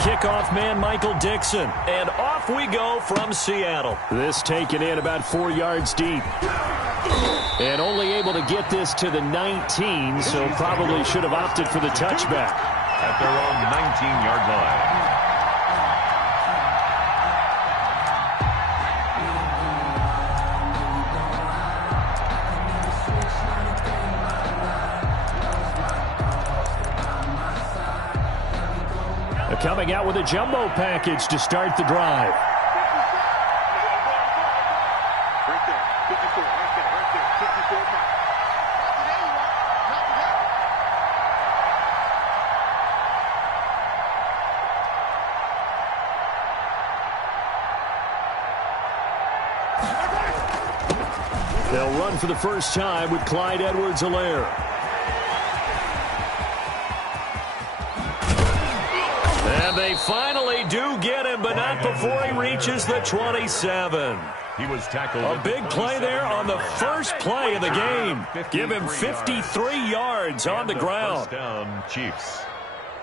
kickoff man, Michael Dixon. And off we go from Seattle. This taken in about 4 yards deep. And only able to get this to the 19, so probably should have opted for the touchback. At their own 19-yard line. Coming out with a jumbo package to start the drive. Right there, 54, right there, 54 now. They'll run for the first time with Clyde Edwards-Helaire. And they finally do get him, but not before he reaches the 27. He was tackled. A big play there on the first play of the game. Give him 53 yards on the ground. First down, Chiefs.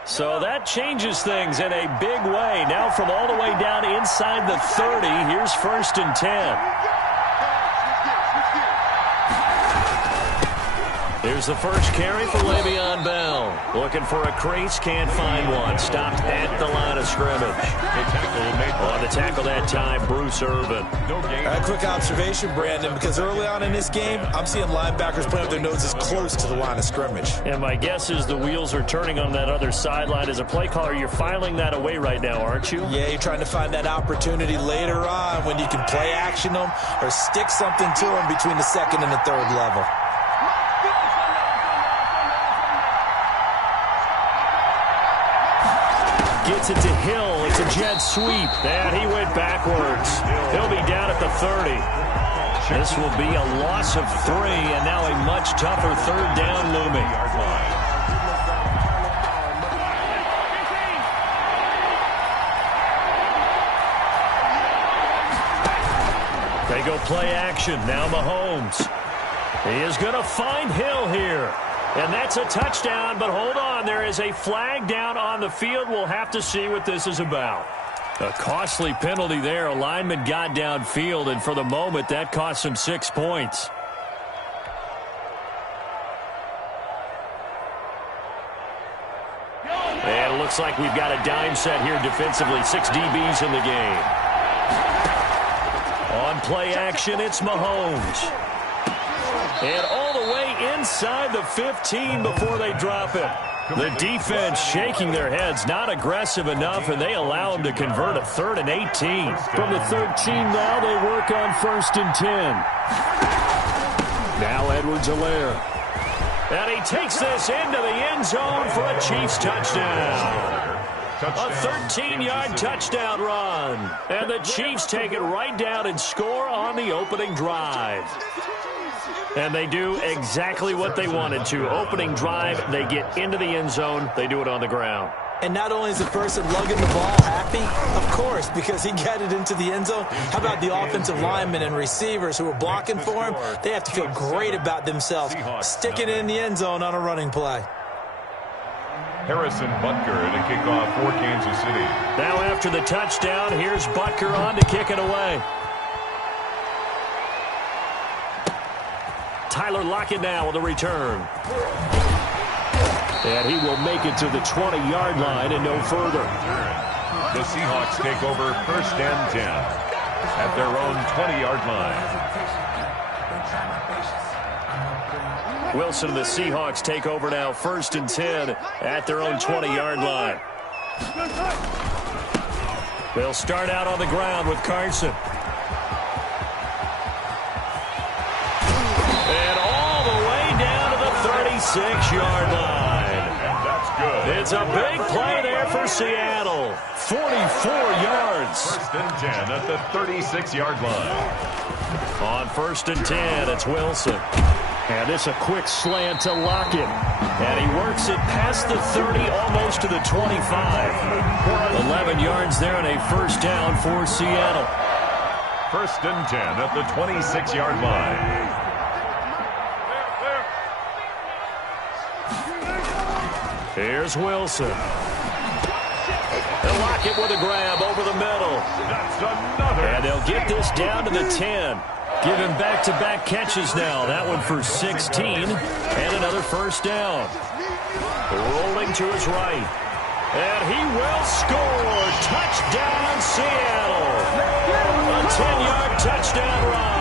So that changes things in a big way. Now from all the way down inside the 30, here's 1st and 10. Here's the first carry for Le'Veon Bell. Looking for a crease, can't find one. Stopped at the line of scrimmage. On the tackle that time, Bruce Irvin. A quick observation, Brandon, because early on in this game, I'm seeing linebackers playing with their noses close to the line of scrimmage. And my guess is the wheels are turning on that other sideline. As a play caller, you're filing that away right now, aren't you? Yeah, you're trying to find that opportunity later on when you can play action them or stick something to them between the 2nd and the 3rd level. Gets it to Hill. It's a jet sweep. And he went backwards. He'll be down at the 30. This will be a loss of 3, and now a much tougher 3rd down looming. They go play action. Now Mahomes. He is going to find Hill here. And that's a touchdown, but hold on. There is a flag down on the field. We'll have to see what this is about. A costly penalty there. A lineman got downfield, and for the moment, that cost him 6 points. And it looks like we've got a dime set here defensively. 6 DBs in the game. On play action, it's Mahomes. And all the way inside the 15 before they drop it. The defense shaking their heads, not aggressive enough, and they allow them to convert a 3rd and 18. From the 13 now, they work on 1st and 10. Now Edwards-Helaire. And he takes this into the end zone for a Chiefs touchdown. A 13-yard touchdown run. And the Chiefs take it right down and score on the opening drive. And they do exactly what they wanted to. Opening drive, they get into the end zone. They do it on the ground. And not only is the person lugging the ball happy, of course, because he got it into the end zone. How about the offensive linemen and receivers who are blocking for him? They have to feel great about themselves, sticking it in the end zone on a running play. Harrison Butker to kick off for Kansas City. Now after the touchdown, here's Butker on to kick it away. Tyler Lockett now with a return. And he will make it to the 20-yard line and no further. The Seahawks take over 1st and 10 at their own 20-yard line. Wilson and the Seahawks take over now 1st and 10 at their own 20-yard line. They'll start out on the ground with Carson. And all the way down to the 36-yard line. And that's good. It's a big play there for Seattle. 44 yards. 1st and 10 at the 36-yard line. On 1st and 10, it's Wilson. And it's a quick slant to Lockett. And he works it past the 30, almost to the 25. 11 yards there and a 1st down for Seattle. 1st and 10 at the 26-yard line. Here's Wilson. Pickett with a grab over the middle. That's another. And they'll get this down to the 10. Give him back-to-back catches now. That one for 16. And another first down. Rolling to his right. And he will score. Touchdown, Seattle. A 10-yard touchdown run.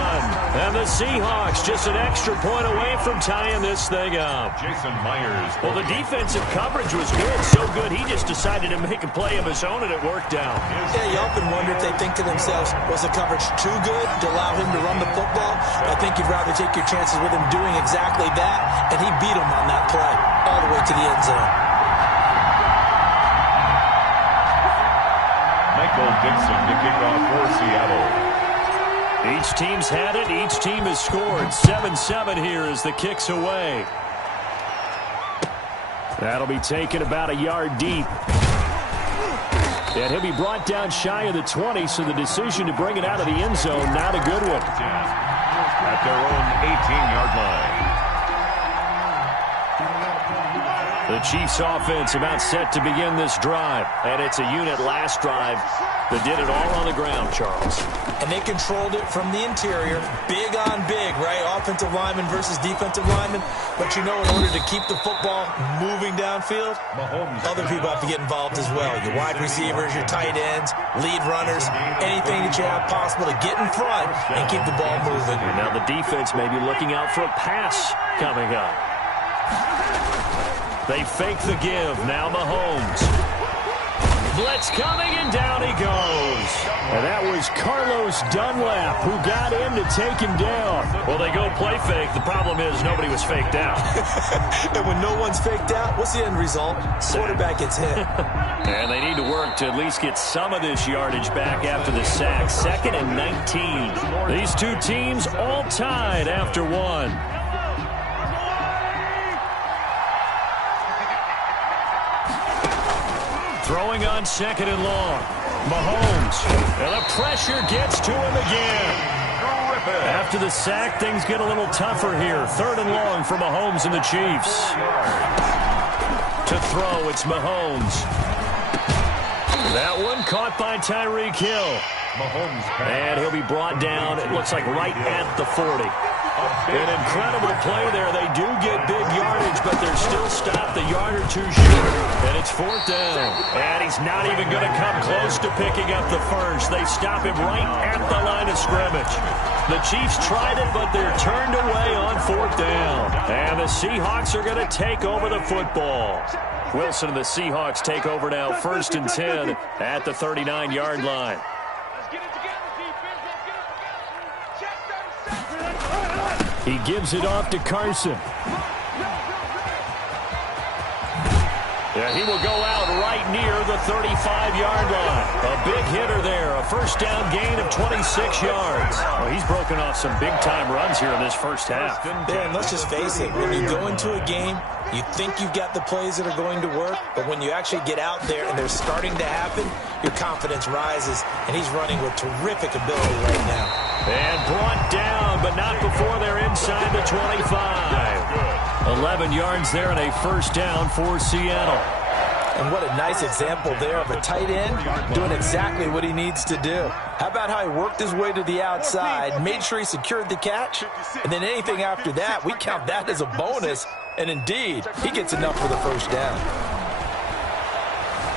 And the Seahawks just an extra point away from tying this thing up. Jason Myers. Well, the defensive coverage was good, so good he just decided to make a play of his own, and it worked out. Yeah, you often wonder if they think to themselves, was the coverage too good to allow him to run the football? I think you'd rather take your chances with him doing exactly that, and he beat him on that play all the way to the end zone. Michael Dixon to kick off for Seattle. Each team's had it. Each team has scored. 7-7 here as the kick's away. That'll be taken about a yard deep. And he'll be brought down shy of the 20, so the decision to bring it out of the end zone, not a good one. At their own 18-yard line. The Chiefs offense about set to begin this drive. And it's a unit last drive that did it all on the ground, Charles. And they controlled it from the interior. Big on big, right? Offensive lineman versus defensive lineman. But you know, in order to keep the football moving downfield, other people have to get involved as well. Your wide receivers, your tight ends, lead runners, anything that you have possible to get in front and keep the ball moving. And now the defense may be looking out for a pass coming up. They fake the give. Now Mahomes. Blitz coming, and down he goes. And that was Carlos Dunlap who got in to take him down. Well, they go play fake. The problem is nobody was faked out. And when no one's faked out, what's the end result? Quarterback gets hit. And they need to work to at least get some of this yardage back after the sack. 2nd and 19. These two teams all tied after one. Throwing on 2nd and long. Mahomes. And the pressure gets to him again. After the sack, things get a little tougher here. 3rd and long for Mahomes and the Chiefs. To throw, it's Mahomes. That one caught by Tyreek Hill. And he'll be brought down, it looks like right at the 40. An incredible play there. They do get big yardage, but they're still stopped a yard or two short. And it's 4th down. And he's not even going to come close to picking up the first. They stop him right at the line of scrimmage. The Chiefs tried it, but they're turned away on 4th down. And the Seahawks are going to take over the football. Wilson and the Seahawks take over now, 1st and 10 at the 39-yard line. He gives it off to Carson. Yeah, he will go out right near the 35-yard line. A big hitter there. A first down gain of 26 yards. Well, he's broken off some big-time runs here in this first half. Yeah, and let's just face it. When you go into a game, you think you've got the plays that are going to work, but when you actually get out there and they're starting to happen, your confidence rises, and he's running with terrific ability right now. And brought down, but not before they're inside the 25. 11 yards there and a first down for Seattle. And what a nice example there of a tight end doing exactly what he needs to do. How about how he worked his way to the outside, made sure he secured the catch, and then anything after that, we count that as a bonus. And indeed, he gets enough for the first down.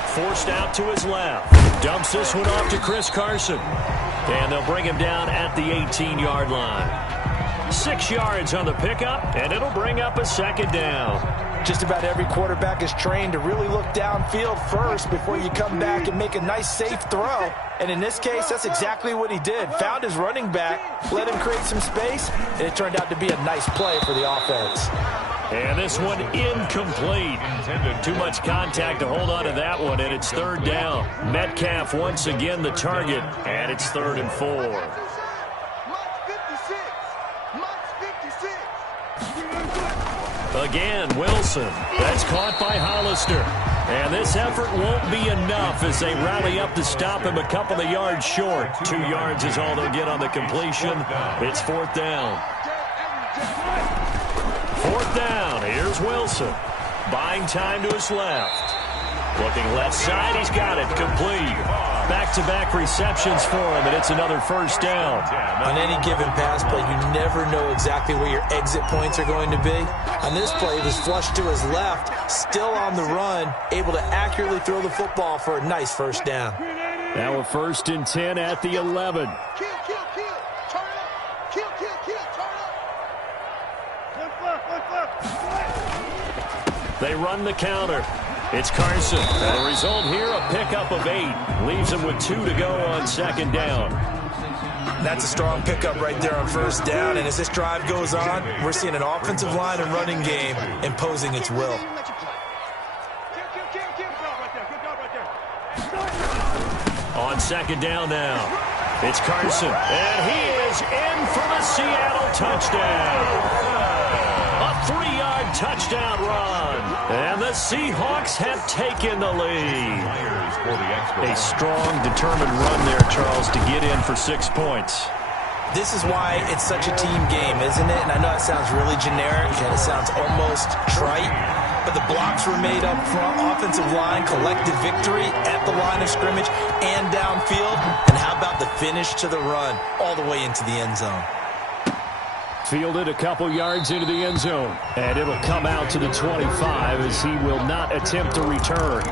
Forced out to his left. Dumps this one off to Chris Carson. And they'll bring him down at the 18-yard line. 6 yards on the pickup, and it'll bring up a second down. Just about every quarterback is trained to really look downfield first before you come back and make a nice, safe throw. And in this case, that's exactly what he did. Found his running back, let him create some space, and it turned out to be a nice play for the offense. And this one incomplete. Too much contact to hold on to that one, and it's 3rd down. Metcalf once again the target, and it's 3rd and 4. Again, Wilson. That's caught by Hollister. And this effort won't be enough as they rally up to stop him a couple of yards short. 2 yards is all they'll get on the completion. It's 4th down. 4th down. Here's Wilson. Buying time to his left. Looking left side, he's got it, complete. Back-to-back receptions for him, and it's another first down. On any given pass play, you never know exactly where your exit points are going to be. On this play, he was flushed to his left, still on the run, able to accurately throw the football for a nice first down. Now a 1st and 10 at the 11. Kill, kill, kill. Turn up. Kill, kill, kill. Turn up. They run the counter. It's Carson. And the result here, a pickup of 8. Leaves him with 2 to go on 2nd down. That's a strong pickup right there on 1st down. And as this drive goes on, we're seeing an offensive line and running game imposing its will. On 2nd down now, it's Carson. And he is in for the Seattle touchdown. A 3-yard touchdown run. And the Seahawks have taken the lead. A strong, determined run there, Charles, to get in for 6 points. This is why it's such a team game, isn't it? And I know it sounds really generic and it sounds almost trite, but the blocks were made up front, offensive line, collective victory at the line of scrimmage and downfield. And how about the finish to the run all the way into the end zone? Fielded a couple yards into the end zone. And it'll come out to the 25 as he will not attempt to return.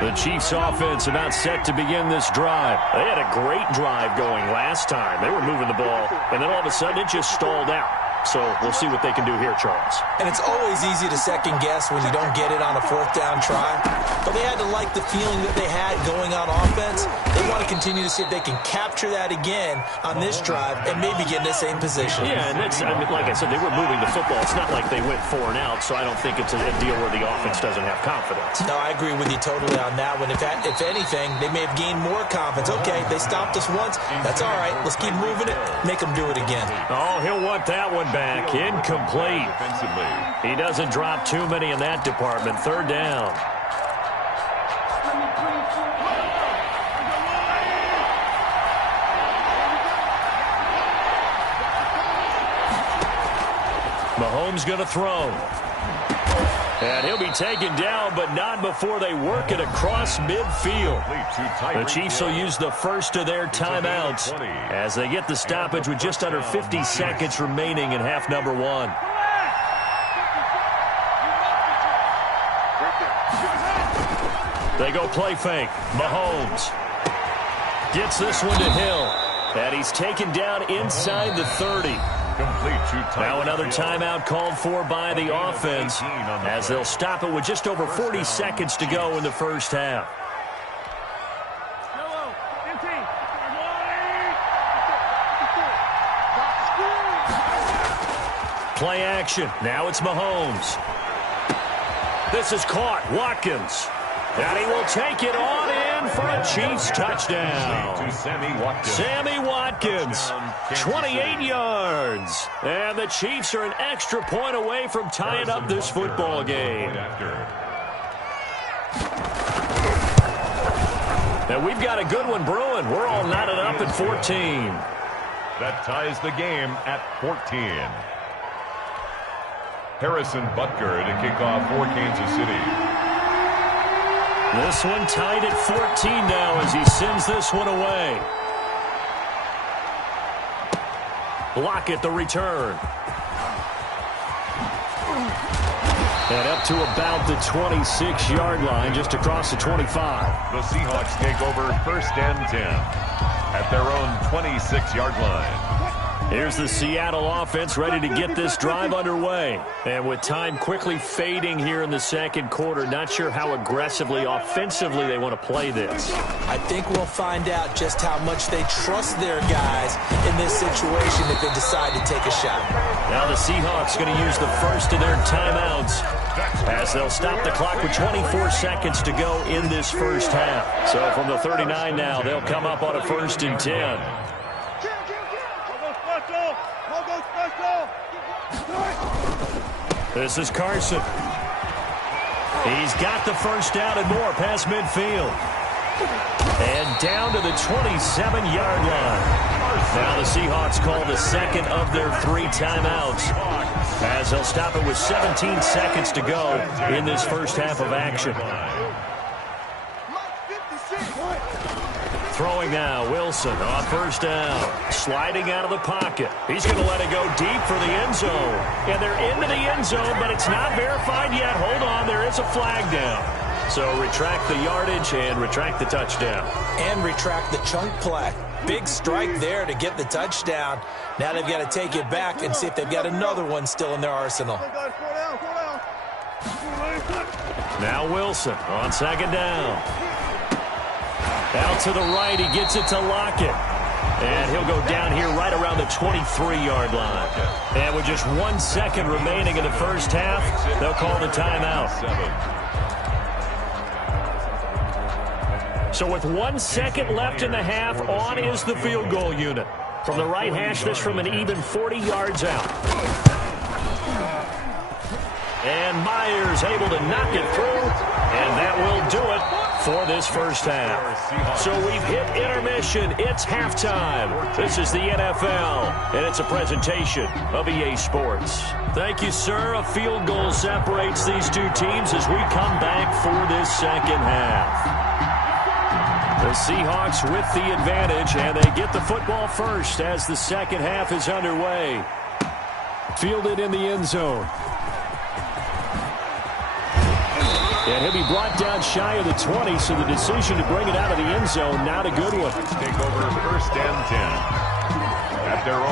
The Chiefs offense about set to begin this drive. They had a great drive going last time. They were moving the ball, and then all of a sudden it just stalled out. So we'll see what they can do here, Charles. And it's always easy to second guess when you don't get it on a 4th down try. But they had to like the feeling that they had going on offense. They want to continue to see if they can capture that again on this drive and maybe get in the same position. Yeah, and that's, I mean, like I said, they were moving the football. It's not like they went 4 and out, so I don't think it's a deal where the offense doesn't have confidence. No, I agree with you totally on that one. If anything, they may have gained more confidence. Okay, they stopped us once. That's all right. Let's keep moving it. Make them do it again. Oh, he'll want that one back. Incomplete. He doesn't drop too many in that department. 3rd down. Mahomes going to throw. And he'll be taken down, but not before they work it across midfield. The Chiefs will use the first of their timeouts as they get the stoppage with just under 50 seconds remaining in half number 1. They go play fake. Mahomes gets this one to Hill. And he's taken down inside the 30. Now another timeout called for by the offense as they'll stop it with just over 40 seconds to go in the first half. Play action. Now it's Mahomes. This is caught. Watkins. And he will take it on in for a Chiefs touchdown. Sammy Watkins, 28 yards. And the Chiefs are an extra point away from tying up this football game. And we've got a good one brewing. We're all knotted up at 14. That ties the game at 14. Harrison Butker to kick off for Kansas City. This one tied at 14 now as he sends this one away. Block at the return. And up to about the 26-yard line, just across the 25. The Seahawks take over 1st and 10 at their own 26-yard line. Here's the Seattle offense ready to get this drive underway. And with time quickly fading here in the second quarter, not sure how aggressively, offensively they want to play this. I think we'll find out just how much they trust their guys in this situation if they decide to take a shot. Now the Seahawks going to use the first of their timeouts as they'll stop the clock with 24 seconds to go in this first half. So from the 39 now, they'll come up on a 1st and 10. This is Carson. He's got the first down and more past midfield. And down to the 27-yard line. Now the Seahawks call the second of their 3 timeouts as they'll stop it with 17 seconds to go in this first half of action. Throwing now, Wilson on first down. Sliding out of the pocket. He's going to let it go deep for the end zone. And they're into the end zone, but it's not verified yet. Hold on, there is a flag down. So retract the yardage and retract the touchdown. And retract the chunk play. Big strike there to get the touchdown. Now they've got to take it back and see if they've got another one still in their arsenal. Now Wilson on second down. Out to the right, he gets it to Lockett. And he'll go down here right around the 23-yard line. And with just 1 second remaining in the first half, they'll call the timeout. So with 1 second left in the half, on is the field goal unit. From the right hash, this from an even 40 yards out. And Myers able to knock it through, and that will do it for this first half. So we've hit intermission. It's halftime. This is the NFL, and it's a presentation of EA Sports. Thank you, sir. A field goal separates these two teams as we come back for this second half. The Seahawks with the advantage, and they get the football first as the second half is underway. Fielded in the end zone. And he'll be brought down shy of the 20, so the decision to bring it out of the end zone, not a good one. Take over first and 10.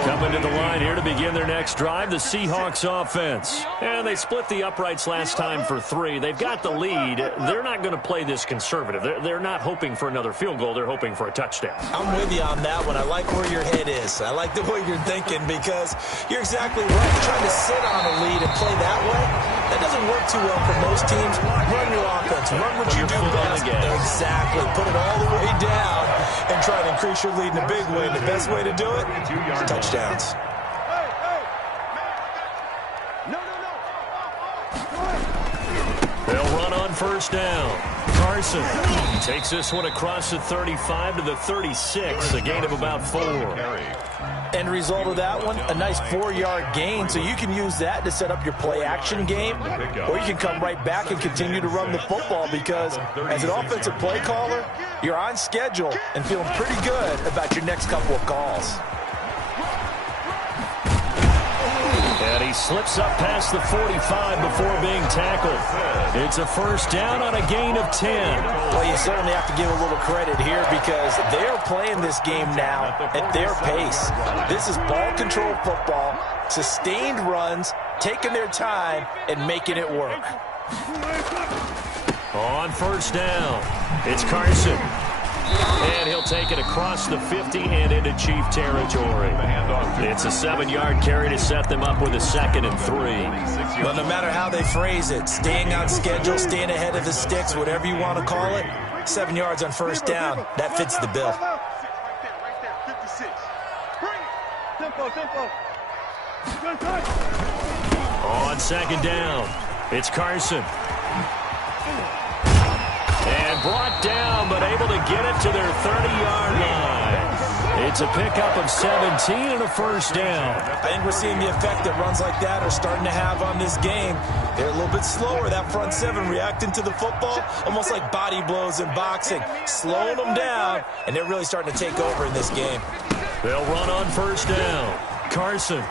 Coming to the line here to begin their next drive, the Seahawks offense. And they split the uprights last time for 3. They've got the lead. They're not going to play this conservative. They're not hoping for another field goal. They're hoping for a touchdown. I'm with you on that one. I like where your head is. I like the way you're thinking because you're exactly right. Trying to sit on a lead and play that way, that doesn't work too well for most teams. Run your offense. Run what you do best. Exactly. Put it all the way down and try to increase your lead in a big way. The best way to do it, touchdowns. They'll run on first down. Carson takes this one across the 35 to the 36, a gain of about 4. End result of that one, a nice 4-yard gain, so you can use that to set up your play-action game, or you can come right back and continue to run the football because as an offensive play caller, you're on schedule and feeling pretty good about your next couple of calls. And he slips up past the 45 before being tackled. It's a first down on a gain of 10. Well, you certainly have to give a little credit here because they're playing this game now at their pace. This is ball control football, sustained runs, taking their time, and making it work. On first down, it's Carson. And he'll take it across the 50 and into Chief territory. It's a 7-yard carry to set them up with a 2nd and 3. Well, no matter how they phrase it, staying on schedule, staying ahead of the sticks, whatever you want to call it, 7 yards on first down, that fits the bill. On second down, it's Carson. And brought down, but able to get it to their 30-yard line. It's a pickup of 17 and a first down. I think we're seeing the effect that runs like that are starting to have on this game. They're a little bit slower, that front 7 reacting to the football, almost like body blows in boxing, slowing them down, and they're really starting to take over in this game. They'll run on first down. Carson.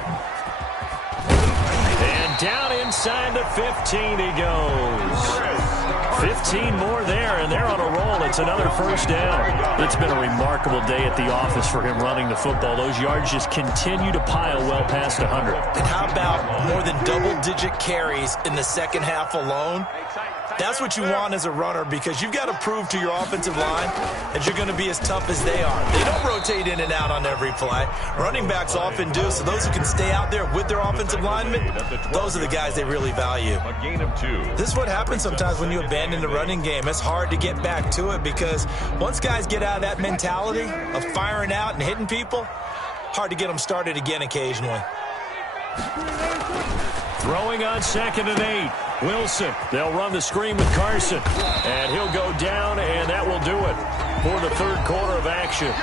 And down inside the 15 he goes. 15 more there, and they're on a roll. It's another first down. It's been a remarkable day at the office for him running the football. Those yards just continue to pile well past 100. And how about more than double-digit carries in the second half alone? That's what you want as a runner because you've got to prove to your offensive line that you're going to be as tough as they are. They don't rotate in and out on every play. Running backs often do, so those who can stay out there with their offensive linemen, those are the guys they really value. A gain of 2. This is what happens sometimes when you abandon the running game. It's hard to get back to it because once guys get out of that mentality of firing out and hitting people, hard to get them started again occasionally. Throwing on 2nd and 8. Wilson. They'll run the screen with Carson. And he'll go down, and that will do it for the third quarter of action.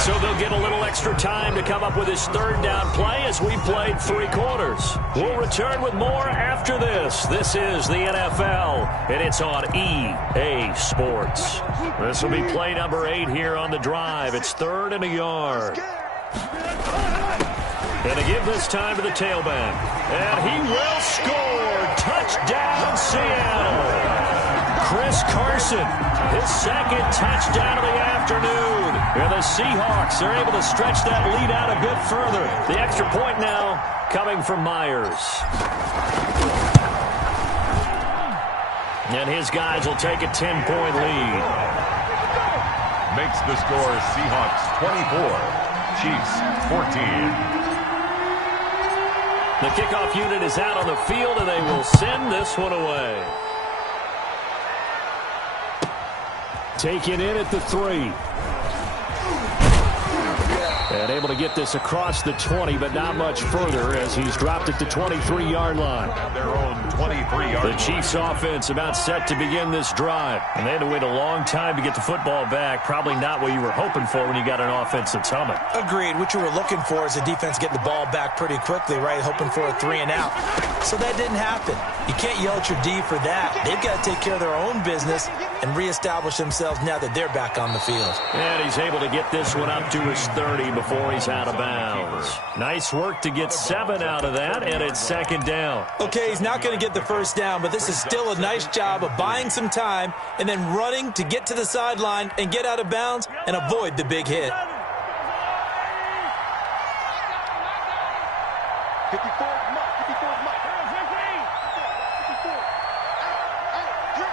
So they'll get a little extra time to come up with his third down play as we played 3 quarters. We'll return with more after this. This is the NFL, and it's on EA Sports. This will be play number 8 here on the drive. It's 3rd and a yard. And they give this time to the tailback. And he will score. Touchdown, Seattle. Chris Carson, his second touchdown of the afternoon. And the Seahawks are able to stretch that lead out a bit further. The extra point now coming from Myers. And his guys will take a 10-point lead. Makes the score Seahawks 24, Chiefs 14. The kickoff unit is out on the field, and they will send this one away. Taken in at the 3. And able to get this across the 20, but not much further as he's dropped at the 23-yard line. At their own 23-yard line. The Chiefs offense about set to begin this drive. And they had to wait a long time to get the football back. Probably not what you were hoping for when you got an offense that's humming. Agreed. What you were looking for is a defense getting the ball back pretty quickly, right? Hoping for a 3 and out. So that didn't happen. You can't yell at your D for that. They've got to take care of their own business and reestablish themselves now that they're back on the field. And he's able to get this one up to his 30 before he's out of bounds. Nice work to get 7 out of that, and it's 2nd down. Okay, he's not going to get the first down, but this is still a nice job of buying some time and then running to get to the sideline and get out of bounds and avoid the big hit. 54, Mike. 54, Mike. 54.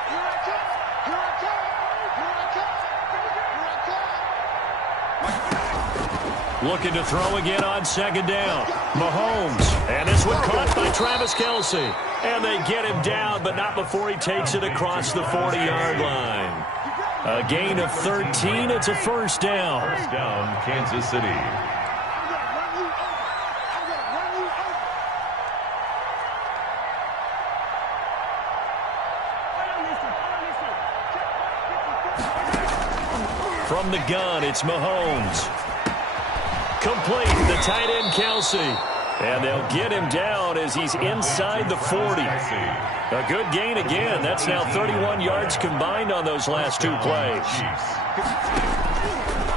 Here I come. Here I come. Here I come. Here I come. Looking to throw again on 2nd down. Mahomes. And this one caught by Travis Kelce. And they get him down, but not before he takes it across the 40-yard line. A gain of 13. It's a 1st down. 1st down, Kansas City. From the gun, it's Mahomes. Complete, the tight end Kelce. And they'll get him down as he's inside the 40. A good gain again. That's now 31 yards combined on those last 2 plays.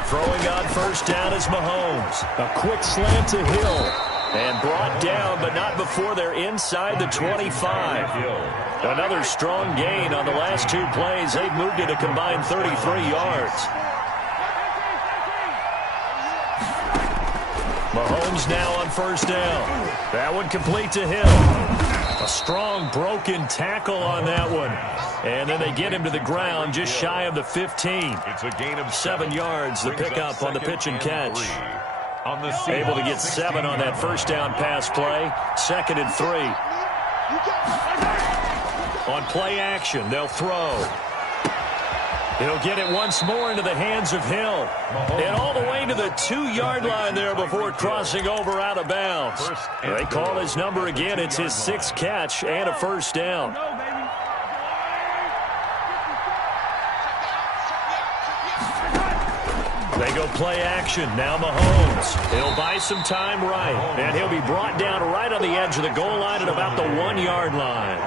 Throwing on 1st down is Mahomes. A quick slant to Hill. And brought down, but not before they're inside the 25. Another strong gain on the last 2 plays. They've moved it a combined 33 yards. Mahomes now on 1st down. That one complete to Hill. A strong broken tackle on that one. And then they get him to the ground just shy of the 15. It's a gain of 7 yards, the pickup on the pitch and catch. On the Able to get 7 on that 1st down pass play. 2nd and 3. On play action, they'll throw. He'll get it once more into the hands of Hill. And all the way to the 2-yard line there before crossing over out of bounds. They call his number again. It's his 6th catch and a 1st down. They go play action. Now Mahomes. He'll buy some time right. And he'll be brought down right on the edge of the goal line at about the 1-yard line.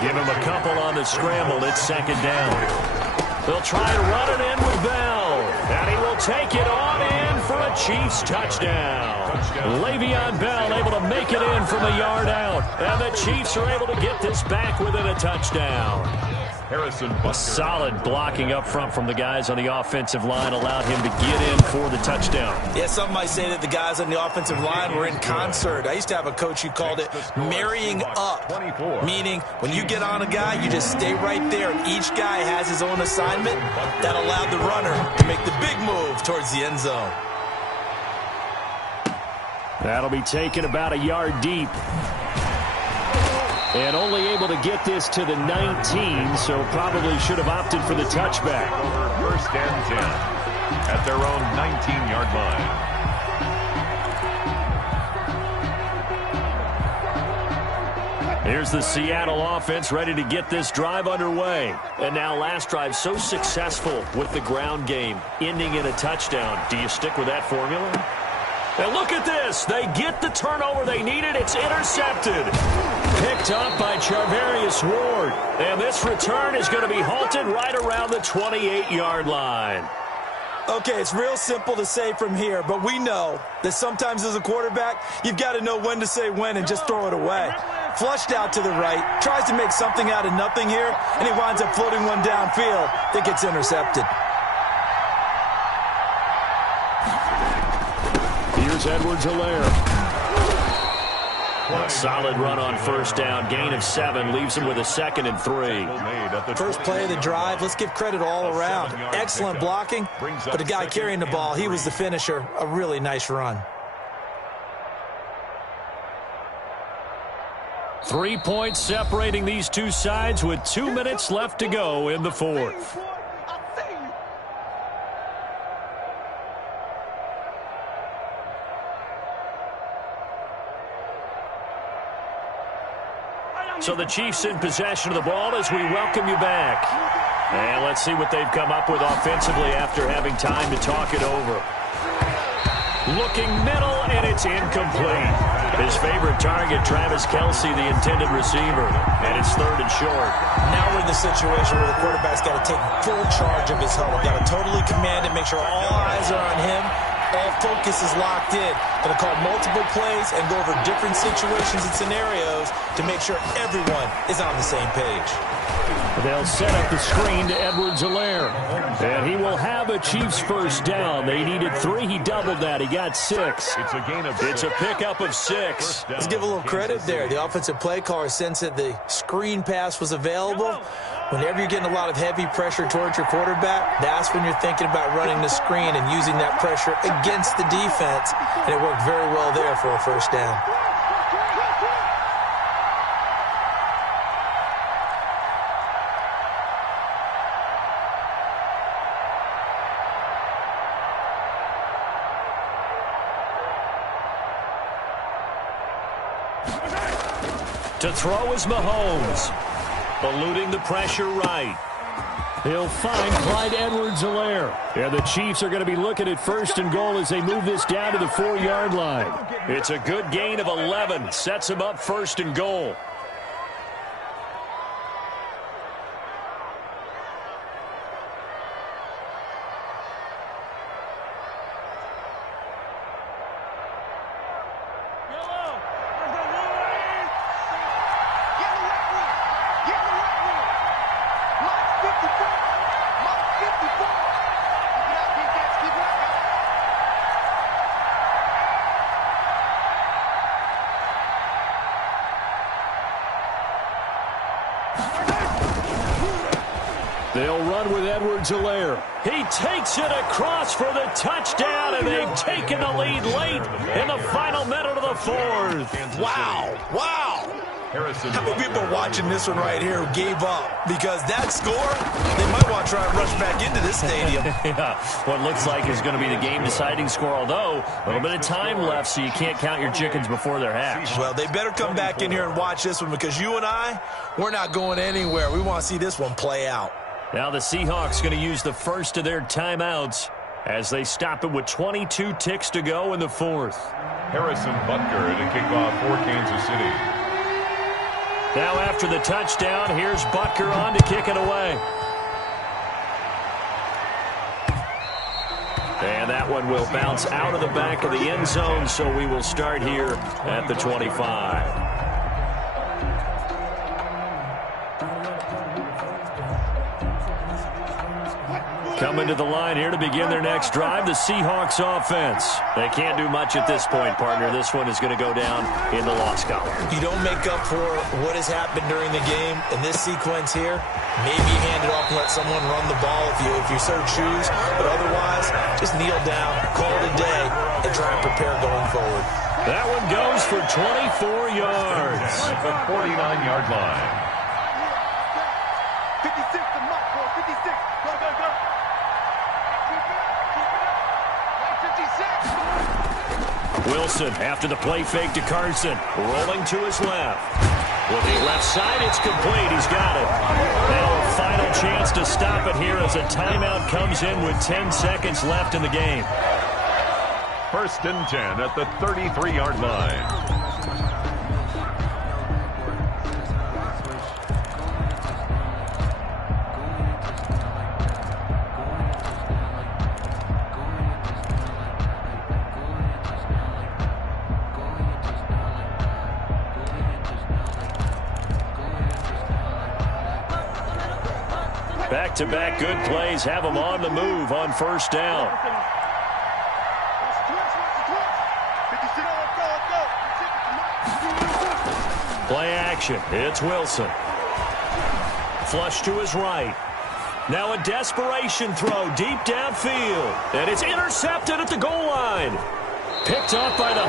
Give him a couple on the scramble. It's 2nd down. They'll try to run it in with Bell. And he will take it on in for a Chiefs touchdown. Le'Veon Bell able to make it in from a yard out. And the Chiefs are able to get this back within a touchdown. A solid blocking up front from the guys on the offensive line allowed him to get in for the touchdown. Yeah, some might say that the guys on the offensive line were in concert. I used to have a coach who called it marrying up, meaning when you get on a guy, you just stay right there, and each guy has his own assignment. That allowed the runner to make the big move towards the end zone. That'll be taken about a yard deep. And only able to get this to the 19, so probably should have opted for the touchback. 1st and 10 at their own 19-yard line. Here's the Seattle offense ready to get this drive underway. And now last drive so successful with the ground game, ending in a touchdown. Do you stick with that formula? And look at this. They get the turnover they needed. It's intercepted. Picked up by Charvarius Ward. And this return is going to be halted right around the 28-yard line. Okay, it's real simple to say from here, but we know that sometimes as a quarterback, you've got to know when to say when and just throw it away. Flushed out to the right, tries to make something out of nothing here, and he winds up floating one downfield that gets intercepted. Here's Edwards-Helaire. Solid run on first down. Gain of 7 leaves him with a 2nd and 3. First play of the drive, let's give credit all around. Excellent blocking, but the guy carrying the ball, he was the finisher. A really nice run. 3 points separating these two sides with 2 minutes left to go in the fourth. So the Chiefs in possession of the ball as we welcome you back. And let's see what they've come up with offensively after having time to talk it over. Looking middle, and it's incomplete. His favorite target, Travis Kelce, the intended receiver. And it's 3rd and short. Now we're in the situation where the quarterback's got to take full charge of his huddle. Got to totally command it, make sure all eyes are on him. All focus is locked in. Going to call multiple plays and go over different situations and scenarios to make sure everyone is on the same page. They'll set up the screen to Edwards-Helaire. And he will have a Chiefs first down. They needed 3. He doubled that. He got 6. It's a gain of 6. It's a pickup of 6. Let's give a little credit there. The offensive play caller sensed that the screen pass was available. Whenever you're getting a lot of heavy pressure towards your quarterback, that's when you're thinking about running the screen and using that pressure against the defense. And it worked very well there for a first down. To throw is Mahomes. Eluding the pressure right. He'll find Clyde Edwards-Helaire. And the Chiefs are going to be looking at 1st and goal as they move this down to the 4-yard line. It's a good gain of 11. Sets him up 1st and goal. They'll run with Edwards-Helaire. He takes it across for the touchdown, and they've taken the lead late in the final minute of the fourth. Wow. Wow. How many people watching this one right here who gave up? Because that score, they might want to try and rush back into this stadium. Yeah, what looks like is going to be the game-deciding score, although a little bit of time left, so you can't count your chickens before they're hatched. Well, they better come back in here and watch this one because you and I, we're not going anywhere. We want to see this one play out. Now the Seahawks going to use the first of their timeouts as they stop it with 22 ticks to go in the fourth. Harrison Butker to kick off for Kansas City. Now after the touchdown, here's Butker on to kick it away. And that one will bounce out of the back of the end zone, so we will start here at the 25. Coming to the line here to begin their next drive, the Seahawks offense. They can't do much at this point, partner. This one is going to go down in the loss column. You don't make up for what has happened during the game in this sequence here. Maybe you hand it off and let someone run the ball if you so choose. But otherwise, just kneel down, call it a day, and try and prepare going forward. That one goes for 24 yards. At the 49-yard line. 56 to Mike, 56. Go, go, go. Wilson after the play fake to Carson. Rolling to his left. Looking left side, it's complete. He's got it. Now a final chance to stop it here as a timeout comes in with 10 seconds left in the game. 1st and 10 at the 33-yard line. Back-to-back good plays have them on the move on 1st down. Play action. It's Wilson. Flush to his right. Now a desperation throw deep downfield. And it's intercepted at the goal line. Picked up by the